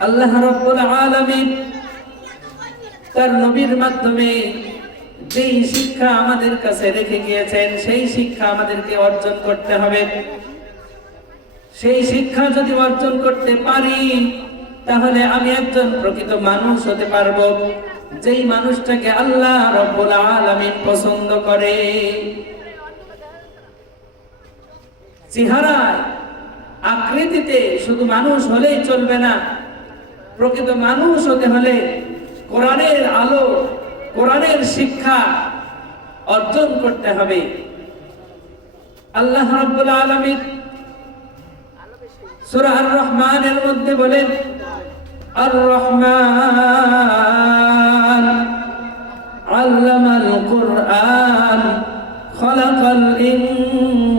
আল্লাহ রব্বুল আলামিন তার নবীর মাধ্যমে যেই শিক্ষা আমাদের কাছে রেখে গিয়েছেন, সেই শিক্ষা আমাদেরকে অর্জন করতে হবে। সেই শিক্ষা যদি অর্জন করতে পারি, তাহলে আমি একজন প্রকৃত মানুষ হতে পারব। যেই মানুষটাকে আল্লাহ রব্বুল আলামিন পছন্দ করে। চেহারায়, আকৃতিতে শুধু মানুষ হলেই চলবে না প্রকৃত মানুষ হতে হলে কোরআনের আলো, কোরআনের শিক্ষা অর্জন করতে হবে। আল্লাহ রাব্বুল আলামিন সূরা রহমানের মধ্যে বলেন আর রহমান আল্লামাল কুরআন খলাকাল ইনসানা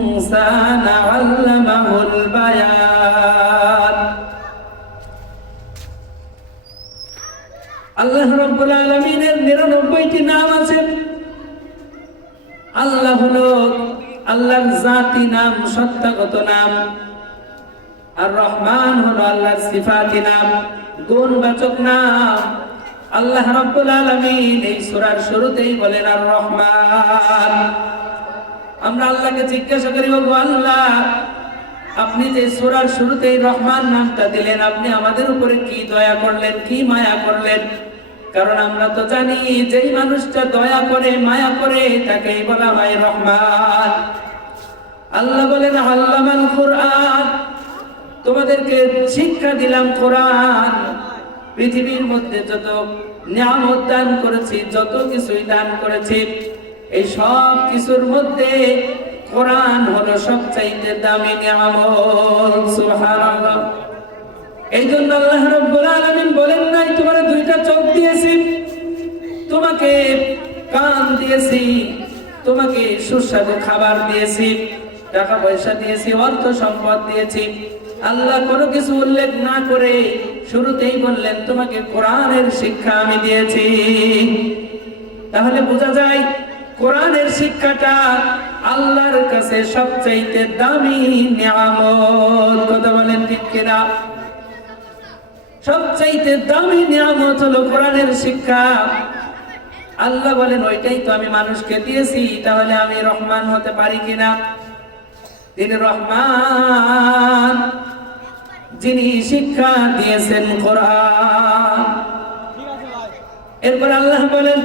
নিরানব্বইটি নাম আছে? আল্লাহ হলো আল্লাহর জাতি নাম, সত্তাগত নাম। আর রহমান হলো আল্লাহর সিফাতি নাম, গুণবাচক নাম। আল্লাহ রব্বুল আলমিন এই সূরার শুরুতেই বলেন, আর রহমান। আমরা আল্লাহকে জিজ্ঞাসা করি বলব আল্লাহ, আপনি যে সূরার শুরুতেই রহমান নামটা দিলেন, আপনি আমাদের উপরে কি দয়া করলেন, কি মায়া করলেন? কারণ আমরা তো জানি যেই মানুষটা দয়া করে, মায়া করে, তাকেই বলা হয় রহমান। আল্লাহ বলেন আল্লামান কোরআন, তোমাদেরকে শিক্ষা দিলাম কোরআন। পৃথিবীর মধ্যে যত নিয়ামত দান করেছি, যত কিছুই দান করেছি, এই সব কিছুর মধ্যে কোরআন হলো সবচাইতে দামি নিয়ামত। সুবহানাল্লাহ। এই জন্য আল্লাহ রাব্বুল আলামিন বলেন নাই, তোমার দুইটা চোখ দিয়েছি, তোমাকে কান দিয়েছি, তোমাকে সুস্বাদু খাবার দিয়েছি টাকা পয়সা দিয়েছি অর্থ সম্পদ দিয়েছি। আল্লাহ কোনো কিছু উল্লেখ না করে শুরুতেই বললেন, তোমাকে কোরআনের শিক্ষা আমি দিয়েছি। তাহলে বোঝা যায়, কোরআনের শিক্ষাটা আল্লাহর কাছে সবচাইতে দামি নিয়ামত। কথা বলেন ঠিক কিনা? সবচাইতে দামি নিয়ামত হলো কোরআনের শিক্ষা। আল্লাহ বলেন, ওইটাই তো আমি মানুষকে দিয়েছি, তাহলে আমি রহমান হতে পারি কিনা? তিনি রহমান, যিনি শিক্ষা দিয়েছেন কোরআন। এরপর আল্লাহ বলেন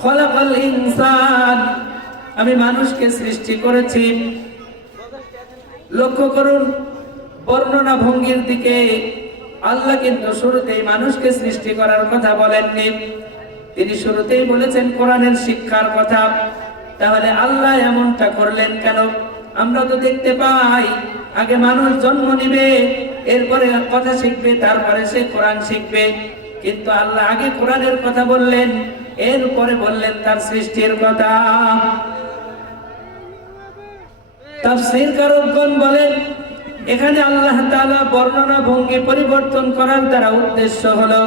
ফলাফল ইনসান, আমি মানুষকে সৃষ্টি করেছি। লক্ষ্য করুন, বর্ণনা ভঙ্গির দিকে আল্লাহ কিন্তু শুরুতেই মানুষকে সৃষ্টি করার কথা বলেননি। তিনি শুরুতেই বলেছেন কোরআনের শিক্ষার কথা। তাহলে আল্লাহ এমনটা করলেন কেন? আমরা তো দেখতে পাই, আগে মানুষ জন্ম নিবে, এরপরে কথা শিখবে, তারপরে সে কোরআন শিখবে। কিন্তু আল্লাহ আগে কোরআনের কথা বললেন, এরপরে বললেন তার সৃষ্টির কথা। তাফসীর কারকগণ বলেন এখানে আল্লাহ তাআলা বর্ণনা ভঙ্গি পরিবর্তন করার দ্বারা উদ্দেশ্য হলো,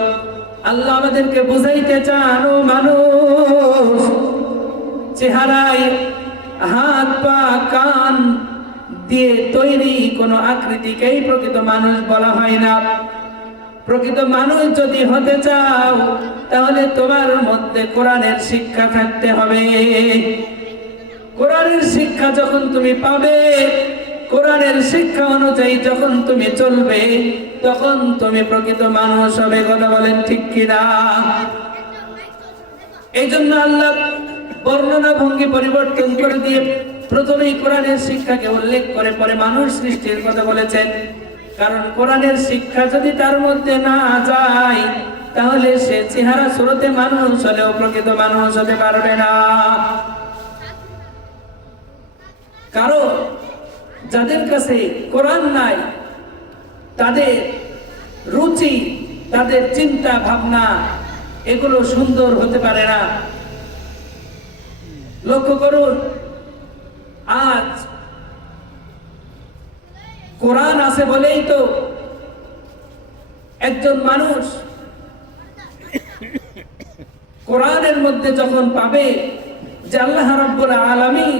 আল্লাহ আমাদেরকে বুঝাইতে চান, ও মানুষ, চেহারায় হাত, পা, কান দিয়ে তৈরি কোনো আকৃতিকেই প্রকৃত মানুষ বলা হয় না। প্রকৃত মানুষ যদি হতে চাও, তাহলে তোমার মধ্যে কোরআনের শিক্ষা থাকতে হবে। কোরআনের শিক্ষা যখন তুমি পাবে কোরআনের শিক্ষা অনুযায়ী যখন তুমি চলবে, তখন তুমি প্রকৃত মানুষ হবে, কথা বলেন ঠিক কিনা? এই জন্য আল্লাহ বর্ণনা ভঙ্গি পরিবর্তন করে দিয়ে প্রথমেই কোরআনের শিক্ষাকে উল্লেখ করে পরে মানুষ সৃষ্টির কথা বলেছেন। কারণ কোরআনের শিক্ষা যদি তার মধ্যে না যায়, তাহলে সে চেহারা স্রোতে মানুষ হলেও প্রকৃত মানুষ হতে পারবে না। কারণ যাদের কাছে কোরআন নাই, তাদের রুচি, তাদের চিন্তা ভাবনা, এগুলো সুন্দর হতে পারে না। লক্ষ্য করুন, আজ কোরআন আছে বলেই তো একজন মানুষ কোরআনের মধ্যে যখন পাবে যে আল্লাহ রাব্বুল আলামিন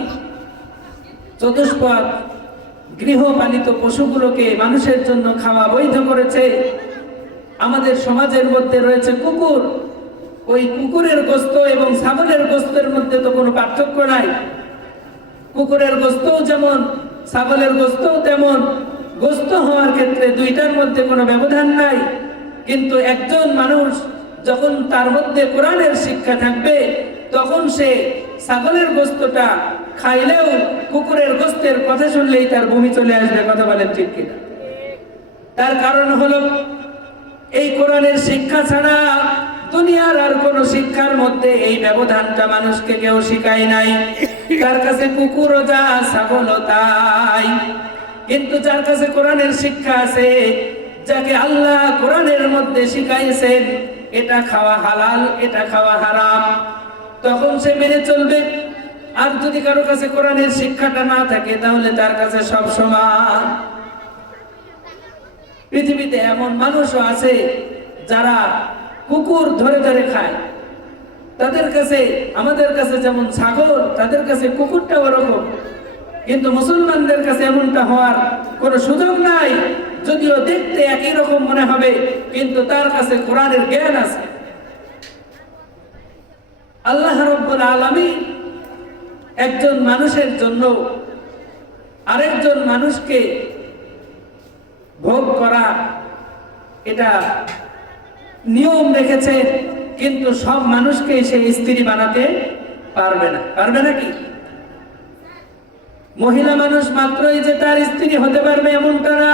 চতুষ্পদ গৃহপালিত পশুগুলোকে মানুষের জন্য খাওয়া বৈধ করেছে। আমাদের সমাজের মধ্যে রয়েছে কুকুর। ওই কুকুরের গোস্ত এবং ছাগলের গোস্তের মধ্যে তো কোনো পার্থক্য নাই। কুকুরের গোস্তও যেমন, ছাগলের গোস্তও তেমন। গোস্ত হওয়ার ক্ষেত্রে দুইটার মধ্যে কোনো ব্যবধান নাই। কিন্তু একজন মানুষ যখন তার মধ্যে কোরআনের শিক্ষা থাকবে, তখন সে ছাগলের গোস্তটা খাইলেও কুকুরের গোস্তের কথা শুনলেই তার বমি চলে আসবে, কথা বলেন ঠিক কিনা? তার কারণ হলো, এই কোরআনের শিক্ষা ছাড়া দুনিয়ার আর কোন শিক্ষার মধ্যে এই ব্যবধানটা মানুষকে কেউ শিখায় নাই। তার কাছে কুকুরও যা, ছাগলও তাই। কিন্তু যার কাছে কোরআনের শিক্ষা আছে, যাকে আল্লাহ কোরআনের মধ্যে শিখাইছেন, এটা খাওয়া হালাল, এটা খাওয়া হারাম। তখন সে মেনে চলবে। আর যদি কারও কাছে কোরআনের শিক্ষাটা না থাকে, তাহলে তার কাছে সব সমান। পৃথিবীতে এমন মানুষও আছে, যারা কুকুর ধরে ধরে খায়। তাদের কাছে, আমাদের কাছে যেমন ছাগল, তাদের কাছে কুকুরটা ওরকম। কিন্তু মুসলমানদের কাছে এমনটা হওয়ার কোনো সুযোগ নাই, যদিও দেখতে একই রকম মনে হবে, কিন্তু তার কাছে কোরআনের জ্ঞান আছে। আল্লাহ রব্বুল আলমী একজন মানুষের জন্য আরেকজন মানুষকে ভোগ করা, এটা নিয়ম রেখেছে, কিন্তু সব মানুষকে সে স্ত্রী বানাতে পারবে না। পারবে নাকি মহিলা মানুষ মাত্রই যে তার স্ত্রী হতে পারবে এমনটা না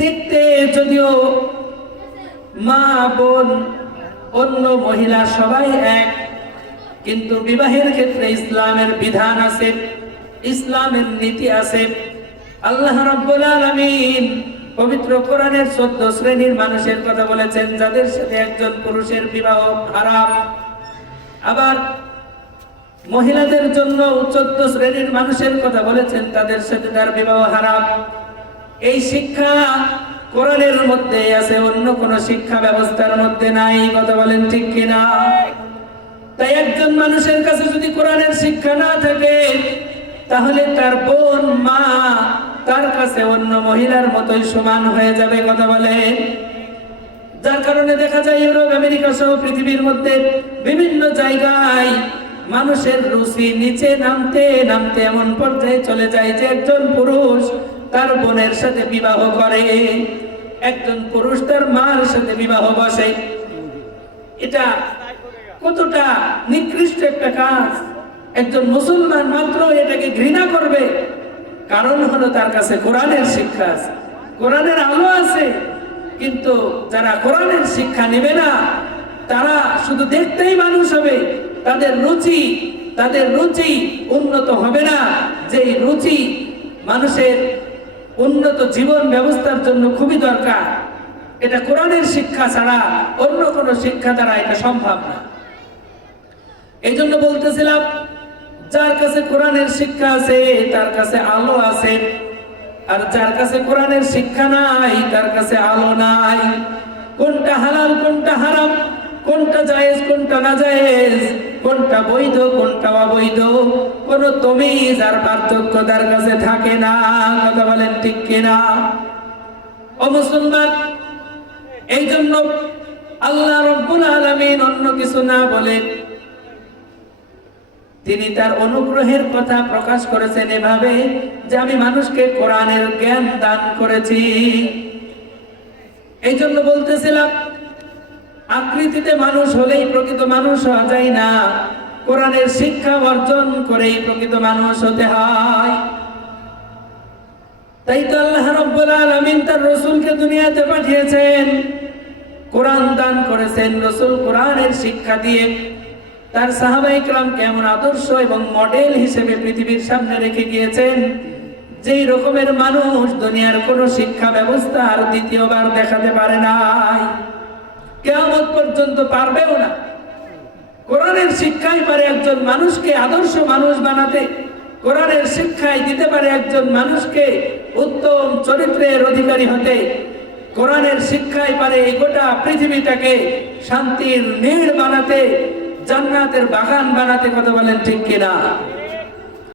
দেখতে, যদিও মা, বোন, অন্য মহিলা সবাই এক। কিন্তু বিবাহের ক্ষেত্রে ইসলামের বিধান আছে, ইসলামের নীতি আছে। আল্লাহ রাব্বুল আলামিন পবিত্র কোরআনের 14 শ্রেণির মানুষের কথা বলেছেন, যাদের সাথে একজন পুরুষের বিবাহ হারাম। আবার মহিলাদের জন্য 14 শ্রেণির মানুষের কথা বলেছেন, তাদের সাথে তার বিবাহ হারাম। এই শিক্ষা কোরআনের মধ্যে আছে, অন্য কোন শিক্ষা ব্যবস্থার মধ্যে নাই, কথা বলেন ঠিক কিনা? তাই একজন মানুষের কাছে যদি কোরআনের শিক্ষা না থাকে, তাহলে তার বোন, মা, তার কাছে অন্য মহিলার মতোই সমান হয়ে যাবে, কথা বলে। যার কারণে দেখা যায় ইউরোপ, আমেরিকা সহ পৃথিবীর মধ্যে বিভিন্ন জায়গায় মানুষের রুচি নিচে নামতে নামতে এমন পর্যায়ে চলে যায় যে একজন পুরুষ তার বোনের সাথে বিবাহ করে, একজন পুরুষ তার মার সাথে বিবাহ বসে। এটা কতটা নিকৃষ্ট একটা কাজ। একজন মুসলমান মাত্র এটাকে ঘৃণা করবে। কারণ হলো তার কাছে কোরআনের শিক্ষা আছে। কোরআনের আলো আছে। কিন্তু যারা কোরআনের শিক্ষা নেবে না, তারা শুধু দেখতেই মানুষ হবে। তাদের রুচি তাদের রুচি উন্নত হবে না। যে রুচি মানুষের উন্নত জীবন ব্যবস্থার জন্য খুবই দরকার। এটা কোরআনের শিক্ষা ছাড়া অন্য কোনো শিক্ষা দ্বারা এটা সম্ভব না। এই জন্য বলতেছিলাম, যার কাছে কোরআনের শিক্ষা আছে, তার কাছে আলো আছে। আর যার কাছে কোরআনের শিক্ষা নাই, তার কাছে আলো নাই। কোনটা হালাল, কোনটা হারাম, কোনটা জায়েজ, কোনটা না জায়েজ কোনটা বৈধ, কোনটা অবৈধ, কোন তমিজ আর পার্থক্য তার কাছে থাকে না। কথা বলেন ঠিক কিনা? ও মুসলমান এই জন্য আল্লাহ রব্বুল আলামিন অন্য কিছু না বলেন তিনি তার অনুগ্রহের কথা প্রকাশ করেছেন এভাবে যে আমি মানুষকে কোরআনের জ্ঞান দান করেছি। এই জন্য বলতেছিলাম, আকৃতিতে মানুষ হলেই প্রকৃত মানুষ হওয়া যায় না। কোরআনের শিক্ষা অর্জন করেই প্রকৃত মানুষ হতে হয়। তাই তো আল্লাহ রব্বুল তার রসুলকে দুনিয়াতে পাঠিয়েছেন। কোরআন দান করেছেন, রসুল কোরআনের শিক্ষা দিয়ে তার সাহাবাই ক্রাম কেমন আদর্শ এবং মডেল হিসেবে পৃথিবীর সামনে রেখে গিয়েছেন? যেই রকমের মানুষ দুনিয়ার কোন শিক্ষা ব্যবস্থা আর দ্বিতীয়বার দেখাতে পারে নাই। কেমন পর্যন্ত পারবেও না। কোরআনের শিক্ষাই পারে একজন মানুষকে আদর্শ মানুষ বানাতে। কোরআনের শিক্ষায় দিতে পারে একজন মানুষকে উত্তম চরিত্রের অধিকারী হতে। কোরআনের শিক্ষায় পারে গোটা পৃথিবীটাকে শান্তির নীড় বানাতে। জান্নাতের বাগান বানাতে কথা বলেন ঠিক কিনা?